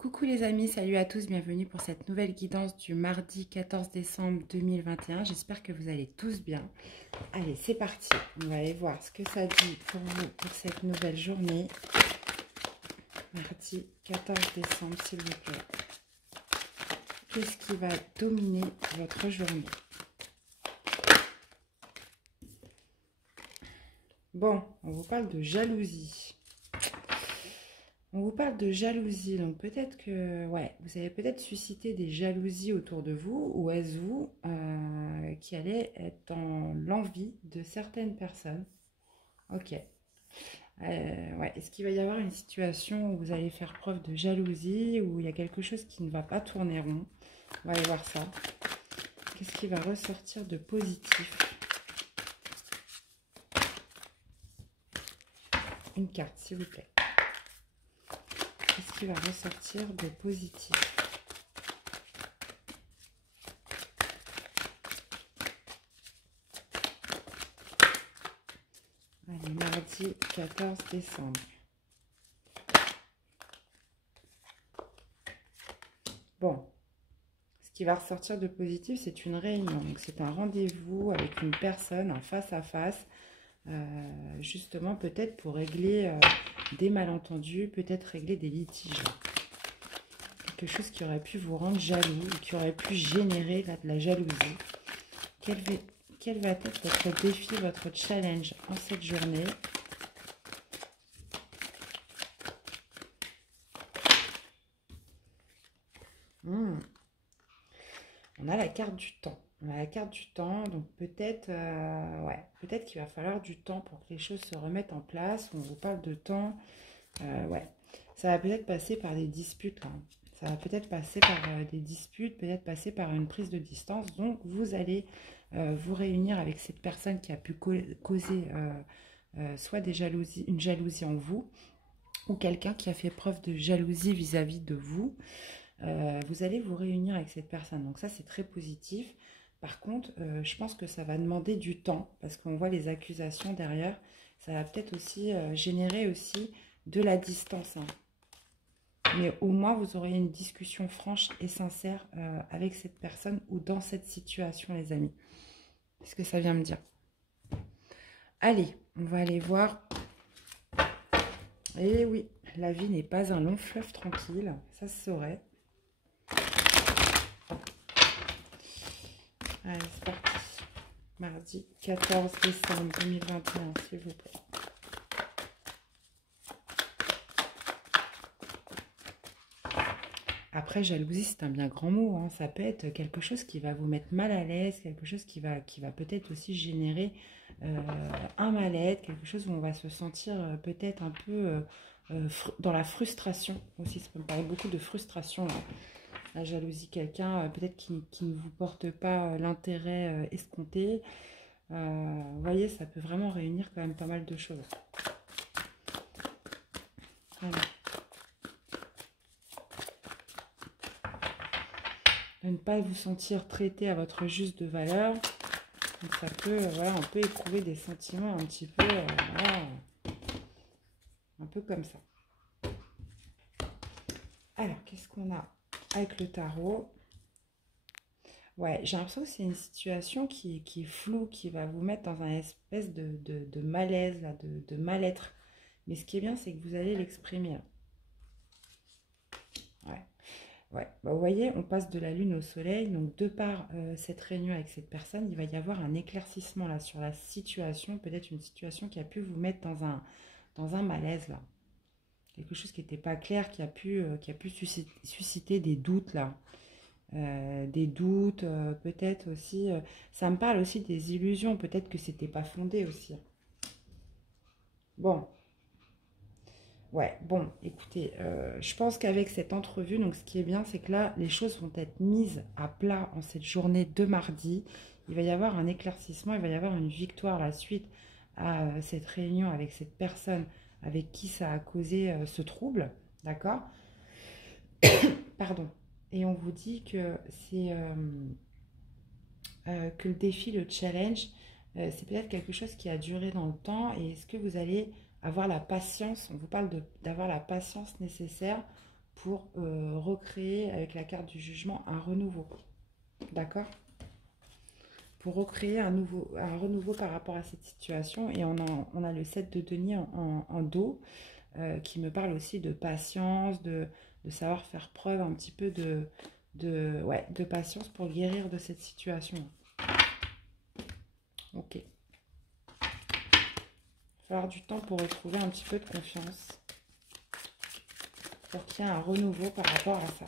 Coucou les amis, salut à tous, bienvenue pour cette nouvelle guidance du mardi 14 décembre 2021. J'espère que vous allez tous bien. Allez, c'est parti. On va aller voir ce que ça dit pour vous pour cette nouvelle journée. Mardi 14 décembre, s'il vous plaît. Qu'est-ce qui va dominer votre journée? Bon, on vous parle de jalousie. On vous parle de jalousie, donc peut-être que, ouais, vous avez peut-être suscité des jalousies autour de vous, ou est-ce vous qui allez être dans l'envie de certaines personnes? Ok. Ouais, est-ce qu'il va y avoir une situation où vous allez faire preuve de jalousie, où il y a quelque chose qui ne va pas tourner rond? On va aller voir ça. Qu'est-ce qui va ressortir de positif? Une carte, s'il vous plaît. Qu'est-ce qui va ressortir de positif? Allez, mardi 14 décembre. Bon, ce qui va ressortir de positif, c'est une réunion. Donc, c'est un rendez-vous avec une personne en face à face, justement, peut-être pour régler des malentendus, peut-être régler des litiges. Quelque chose qui aurait pu vous rendre jaloux, qui aurait pu générer là, de la jalousie. Quel va être votre défi, votre challenge en cette journée? On a la carte du temps. On a la carte du temps, donc peut-être ouais, peut-être qu'il va falloir du temps pour que les choses se remettent en place. On vous parle de temps. Ouais, ça va peut-être passer par des disputes, là. Ça va peut-être passer par des disputes, peut-être passer par une prise de distance. Donc, vous allez vous réunir avec cette personne qui a pu causer soit des jalousies, une jalousie en vous, ou quelqu'un qui a fait preuve de jalousie vis-à-vis de vous. Vous allez vous réunir avec cette personne. Donc ça, c'est très positif. Par contre, je pense que ça va demander du temps, parce qu'on voit les accusations derrière. Ça va peut-être aussi générer aussi de la distance, hein. Mais au moins, vous aurez une discussion franche et sincère avec cette personne ou dans cette situation, les amis. Qu'est-ce que ça vient me dire? Allez, on va aller voir. Eh oui, la vie n'est pas un long fleuve tranquille, ça se saurait. Allez, c'est parti. Mardi 14 décembre 2021, s'il vous plaît. Après, jalousie, c'est un bien grand mot, hein. Ça peut être quelque chose qui va vous mettre mal à l'aise, quelque chose qui va peut-être aussi générer un mal-être, quelque chose où on va se sentir peut-être un peu dans la frustration aussi. Ça peut me parler beaucoup de frustration, là. La jalousie, quelqu'un peut-être qui ne vous porte pas l'intérêt escompté. Vous voyez, ça peut vraiment réunir quand même pas mal de choses. Voilà. De ne pas vous sentir traité à votre juste valeur. Donc ça peut, voilà, on peut éprouver des sentiments un petit peu, voilà, un peu comme ça. Alors, qu'est-ce qu'on a avec le tarot? Ouais, j'ai l'impression que c'est une situation qui est floue, qui va vous mettre dans un espèce de malaise, là, de mal-être. Mais ce qui est bien, c'est que vous allez l'exprimer. Ouais. Ouais. Bah, vous voyez, on passe de la lune au soleil. Donc, de par cette réunion avec cette personne, il va y avoir un éclaircissement là sur la situation. Peut-être une situation qui a pu vous mettre dans un malaise, là. Quelque chose qui n'était pas clair, qui a pu susciter des doutes, là. Des doutes, peut-être aussi. Ça me parle aussi des illusions. Peut-être que c'était pas fondé aussi. Bon. Ouais, bon, écoutez, je pense qu'avec cette entrevue, donc ce qui est bien, c'est que là, les choses vont être mises à plat en cette journée de mardi. Il va y avoir un éclaircissement, il va y avoir une victoire la suite à cette réunion avec cette personne avec qui ça a causé ce trouble, d'accord? Pardon. Et on vous dit que c'est que le défi, le challenge, c'est peut-être quelque chose qui a duré dans le temps. Et est-ce que vous allez avoir la patience, on vous parle d'avoir la patience nécessaire pour recréer avec la carte du jugement un renouveau. D'accord? Pour recréer un renouveau par rapport à cette situation. Et on a le 7 de denier en dos qui me parle aussi de patience, de savoir faire preuve un petit peu de patience pour guérir de cette situation. Ok. Il va falloir du temps pour retrouver un petit peu de confiance. Pour qu'il y ait un renouveau par rapport à ça.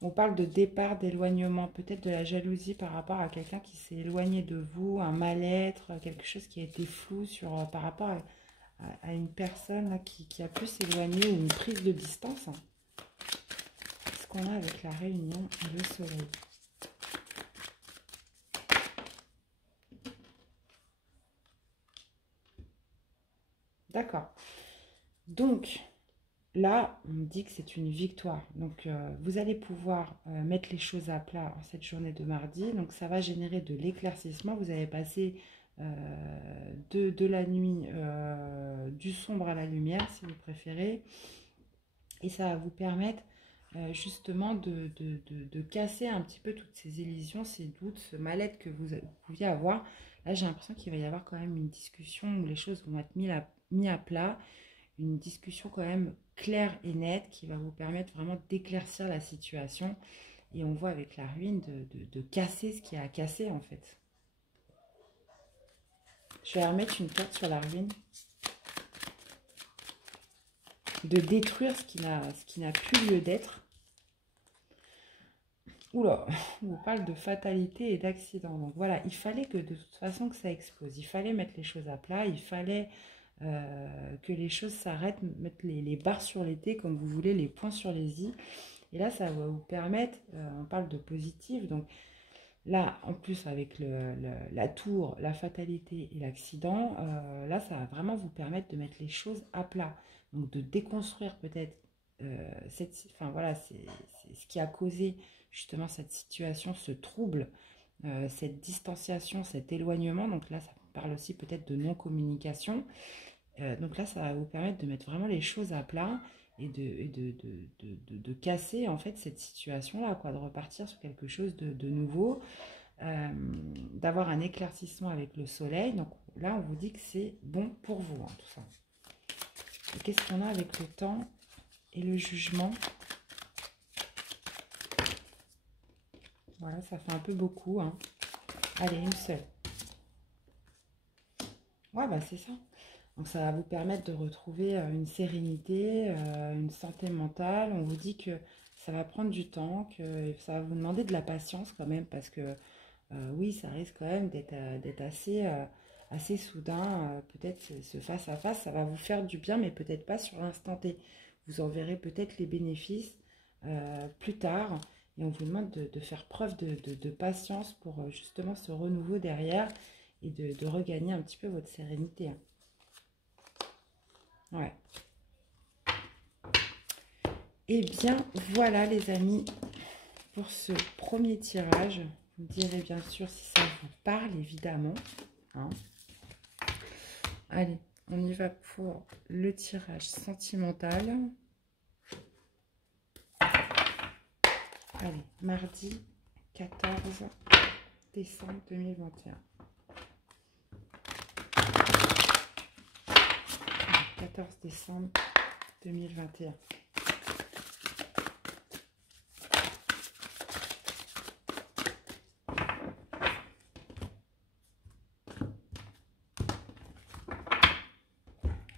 On parle de départ, d'éloignement, peut-être de la jalousie par rapport à quelqu'un qui s'est éloigné de vous, un mal-être, quelque chose qui a été flou par rapport à une personne là, qui a pu s'éloigner ou une prise de distance. Qu'est-ce qu'on a avec la réunion et le soleil? D'accord. Donc, là, on me dit que c'est une victoire. Donc, vous allez pouvoir mettre les choses à plat en cette journée de mardi. Donc, ça va générer de l'éclaircissement. Vous allez passer de la nuit, du sombre à la lumière, si vous préférez. Et ça va vous permettre justement de casser un petit peu toutes ces illusions, ces doutes, ce mal-être que vous pouviez avoir. Là, j'ai l'impression qu'il va y avoir quand même une discussion où les choses vont être mis à plat. Une discussion quand même claire et nette qui va vous permettre vraiment d'éclaircir la situation. Et on voit avec la ruine de casser ce qui a à casser en fait. Je vais remettre une carte sur la ruine. De détruire ce qui n'a plus lieu d'être. Oula, on vous parle de fatalité et d'accident. Donc voilà, il fallait que de toute façon que ça explose. Il fallait mettre les choses à plat. Il fallait que les choses s'arrêtent, mettre les barres sur les T comme vous voulez, les points sur les I. Et là, ça va vous permettre, on parle de positif, donc là, en plus avec la tour, la fatalité et l'accident, là, ça va vraiment vous permettre de mettre les choses à plat. Donc de déconstruire peut-être, enfin voilà, c'est ce qui a causé justement cette situation, ce trouble, cette distanciation, cet éloignement. Donc là, ça parle aussi peut-être de non-communication. Donc là, ça va vous permettre de mettre vraiment les choses à plat et de casser en fait cette situation-là, quoi, de repartir sur quelque chose de nouveau, d'avoir un éclaircissement avec le soleil. Donc là, on vous dit que c'est bon pour vous, hein, tout ça. Et qu'est-ce qu'on a avec le temps et le jugement? Voilà, ça fait un peu beaucoup, hein. Allez, une seule. Ouais, bah c'est ça. Donc ça va vous permettre de retrouver une sérénité, une santé mentale. On vous dit que ça va prendre du temps, que ça va vous demander de la patience quand même, parce que oui, ça risque quand même d'être assez soudain. Peut-être ce face-à-face, ça va vous faire du bien, mais peut-être pas sur l'instant T. Vous en verrez peut-être les bénéfices plus tard. Et on vous demande de faire preuve de patience pour justement ce renouveau derrière et de regagner un petit peu votre sérénité, hein. Ouais. Et bien, voilà les amis, pour ce premier tirage. Vous me direz bien sûr si ça vous parle, évidemment, hein. Allez, on y va pour le tirage sentimental. Allez, mardi 14 décembre 2021. 14 décembre 2021.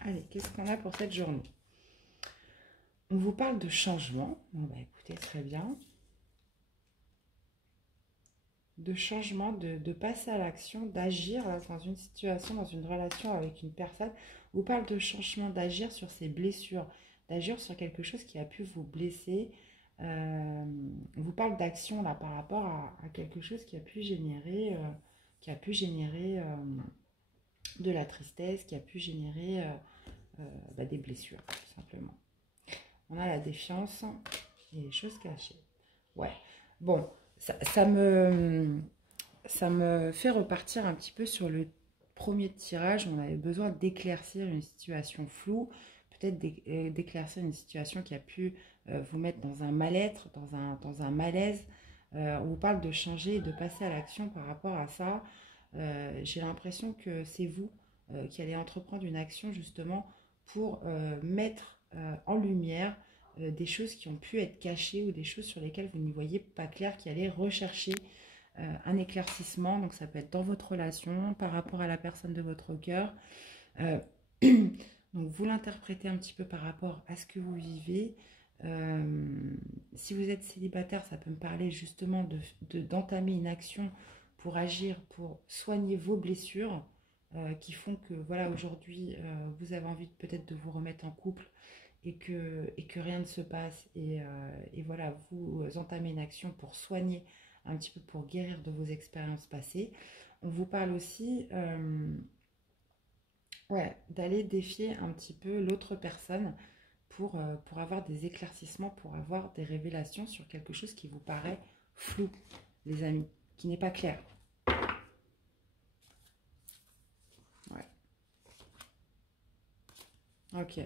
Allez, qu'est-ce qu'on a pour cette journée? On vous parle de changement. Bon, bah écoutez, très bien. De changement, de passer à l'action, d'agir dans une situation, dans une relation avec une personne. On vous parle de changement, d'agir sur ses blessures, d'agir sur quelque chose qui a pu vous blesser. On vous parle d'action là par rapport à quelque chose qui a pu générer, de la tristesse, qui a pu générer des blessures, tout simplement. On a la défiance et les choses cachées. Ouais, bon, ça me fait repartir un petit peu sur le premier tirage, on avait besoin d'éclaircir une situation floue, peut-être d'éclaircir une situation qui a pu vous mettre dans un mal-être, dans un malaise. On vous parle de changer et de passer à l'action par rapport à ça. J'ai l'impression que c'est vous qui allez entreprendre une action justement pour mettre en lumière des choses qui ont pu être cachées ou des choses sur lesquelles vous n'y voyez pas clair, qui allez rechercher un éclaircissement. Donc ça peut être dans votre relation, par rapport à la personne de votre cœur. Euh, donc vous l'interprétez un petit peu par rapport à ce que vous vivez. Si vous êtes célibataire, ça peut me parler justement d'entamer une action pour agir, pour soigner vos blessures qui font que voilà, aujourd'hui vous avez envie peut-être de vous remettre en couple et que rien ne se passe et voilà, vous entamez une action pour soigner un petit peu, pour guérir de vos expériences passées. On vous parle aussi ouais, d'aller défier un petit peu l'autre personne pour avoir des éclaircissements, pour avoir des révélations sur quelque chose qui vous paraît flou, les amis, qui n'est pas clair. Ouais. Ok.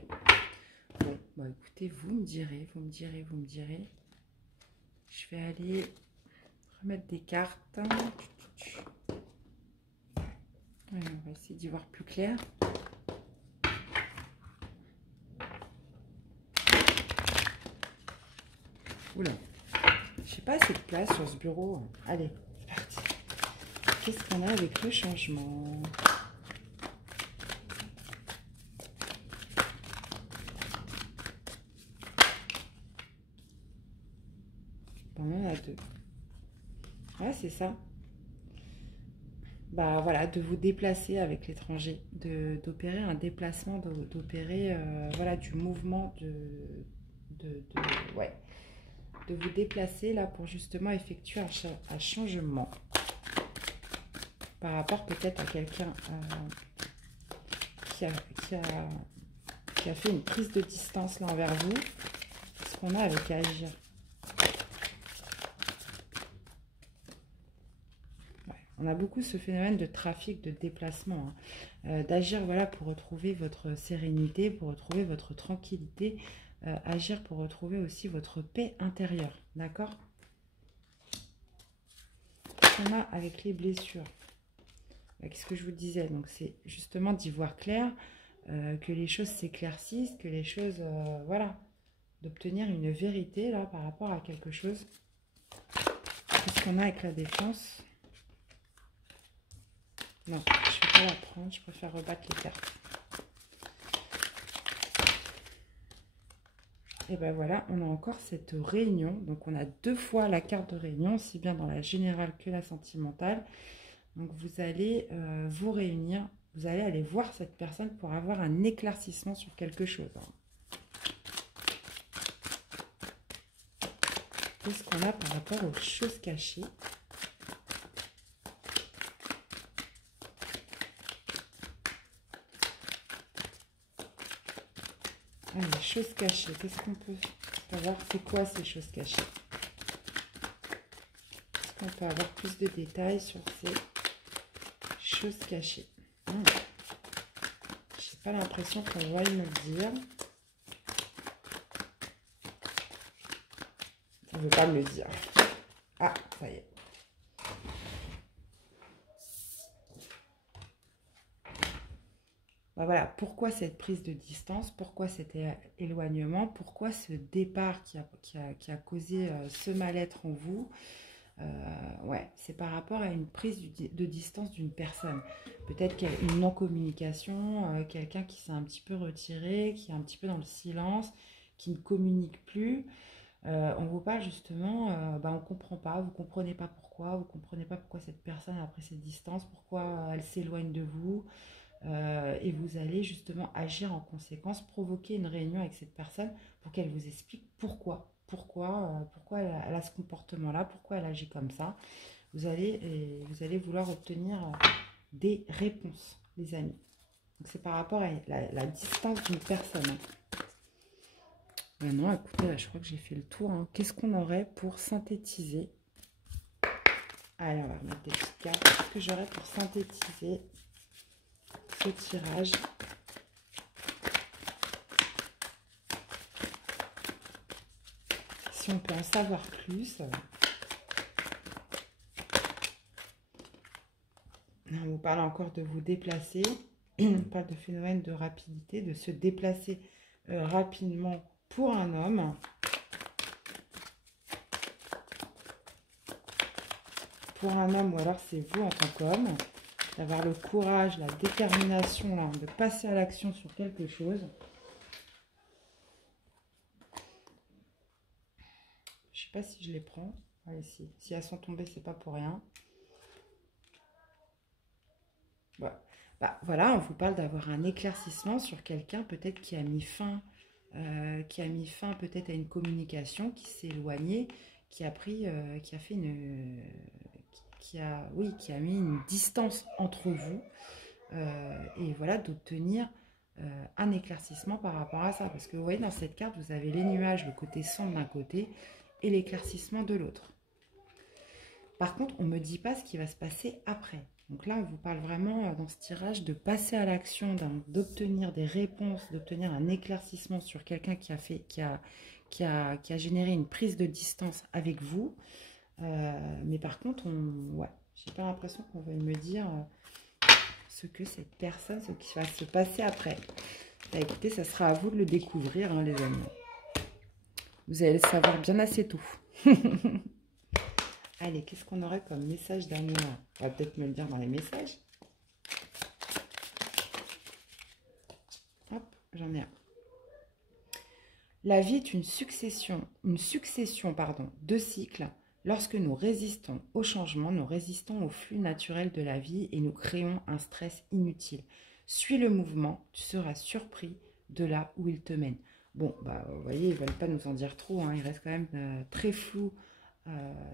Bon, bah écoutez, vous me direz. Je vais aller remettre des cartes. Ouais, on va essayer d'y voir plus clair. Oula, j'ai pas assez de place sur ce bureau. Allez, c'est parti. Qu'est-ce qu'on a avec le changement? Bon, on en a deux. Ouais, c'est ça. Bah voilà, de vous déplacer avec l'étranger, d'opérer un déplacement, d'opérer voilà, du mouvement, ouais, de vous déplacer là pour justement effectuer un changement par rapport peut-être à quelqu'un qui a fait une prise de distance là envers vous. Ce qu'on a avec agir. On a beaucoup ce phénomène de trafic, de déplacement, hein. D'agir voilà, pour retrouver votre sérénité, pour retrouver votre tranquillité, agir pour retrouver aussi votre paix intérieure, d'accord? Qu'est-ce qu'on a avec les blessures? Qu'est-ce que je vous disais? Donc c'est justement d'y voir clair, que les choses s'éclaircissent, que les choses, voilà, d'obtenir une vérité là par rapport à quelque chose. Qu'est-ce qu'on a avec la défense? Non, je ne vais pas la prendre, je préfère rebattre les cartes. Et ben voilà, on a encore cette réunion. Donc on a deux fois la carte de réunion, aussi bien dans la générale que la sentimentale. Donc vous allez vous réunir, vous allez aller voir cette personne pour avoir un éclaircissement sur quelque chose. Qu'est-ce qu'on a par rapport aux choses cachées? Ah, les choses cachées, qu'est-ce qu'on peut savoir? C'est quoi ces choses cachées? Est-ce qu'on peut avoir plus de détails sur ces choses cachées? J'ai pas l'impression qu'on va me le dire. On ne veut pas me le dire. Ah, ça y est. Ben voilà, pourquoi cette prise de distance? Pourquoi cet éloignement? Pourquoi ce départ qui a causé ce mal-être en vous? Ouais, c'est par rapport à une prise de distance d'une personne. Peut-être qu'il y a une non-communication, quelqu'un qui s'est un petit peu retiré, qui est un petit peu dans le silence, qui ne communique plus. On vous parle justement, on ne comprend pas, vous ne comprenez pas pourquoi, vous ne comprenez pas pourquoi cette personne a pris cette distance, pourquoi elle s'éloigne de vous. Et vous allez justement agir en conséquence, provoquer une réunion avec cette personne pour qu'elle vous explique pourquoi elle a ce comportement-là, pourquoi elle agit comme ça. Vous allez vouloir obtenir des réponses, les amis. Donc c'est par rapport à la distance d'une personne. Non, écoutez, là, je crois que j'ai fait le tour. Qu'est-ce qu'on aurait pour synthétiser? Allez, on va remettre des petites cartes. Qu'est-ce que j'aurais pour synthétiser ce tirage. Si on peut en savoir plus. On vous parle encore de vous déplacer. On parle de phénomène de rapidité, de se déplacer rapidement pour un homme. Pour un homme, ou alors c'est vous en tant qu'homme, d'avoir le courage, la détermination là, de passer à l'action sur quelque chose. Je sais pas si je les prends. Allez, si elles sont tombées, c'est pas pour rien. Ouais. Bah, voilà, on vous parle d'avoir un éclaircissement sur quelqu'un peut-être qui a mis fin, peut-être à une communication, qui s'est éloigné, qui a pris, qui a fait une, qui a mis une distance entre vous, et voilà, d'obtenir un éclaircissement par rapport à ça. Parce que vous voyez, dans cette carte, vous avez les nuages, le côté sombre d'un côté, et l'éclaircissement de l'autre. Par contre, on ne me dit pas ce qui va se passer après. Donc là, on vous parle vraiment dans ce tirage de passer à l'action, d'obtenir des réponses, d'obtenir un éclaircissement sur quelqu'un qui a généré une prise de distance avec vous. Mais par contre, ouais, j'ai pas l'impression qu'on va me dire ce que cette personne, ce qui va se passer après. Bah, écoutez, ça sera à vous de le découvrir, hein, les amis. Vous allez le savoir bien assez tôt. Allez, qu'est-ce qu'on aurait comme message d'amour? On va peut-être me le dire dans les messages. Hop, j'en ai un. La vie est une succession de cycles. Lorsque nous résistons au changement, nous résistons au flux naturel de la vie et nous créons un stress inutile. Suis le mouvement, tu seras surpris de là où il te mène. Bon, bah, vous voyez, ils ne veulent pas nous en dire trop, hein, il reste quand même très flou.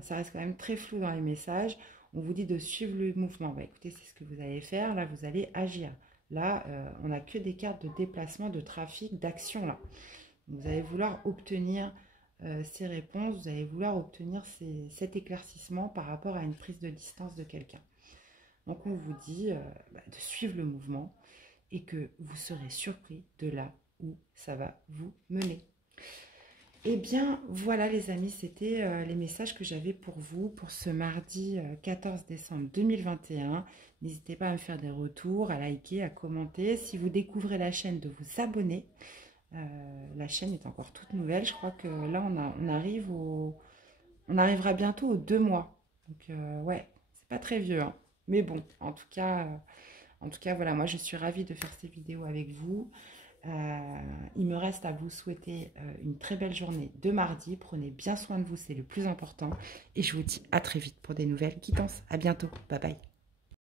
Ça reste quand même très flou dans les messages. On vous dit de suivre le mouvement. Bah, écoutez, c'est ce que vous allez faire. Là, vous allez agir. Là, on n'a que des cartes de déplacement, de trafic, d'action. Là, vous allez vouloir obtenir ces réponses. Vous allez vouloir obtenir cet éclaircissement par rapport à une prise de distance de quelqu'un. Donc, on vous dit de suivre le mouvement et que vous serez surpris de là où ça va vous mener. Eh bien, voilà les amis, c'était les messages que j'avais pour vous pour ce mardi 14 décembre 2021. N'hésitez pas à me faire des retours, à liker, à commenter. Si vous découvrez la chaîne, de vous abonner. La chaîne est encore toute nouvelle. Je crois que là, on arrivera bientôt aux 2 mois. Donc, ouais, c'est pas très vieux, hein. Mais bon, en tout cas, voilà, moi, je suis ravie de faire ces vidéos avec vous. Il me reste à vous souhaiter une très belle journée de mardi. Prenez bien soin de vous, c'est le plus important. Et je vous dis à très vite pour des nouvelles quittances. À bientôt. Bye bye.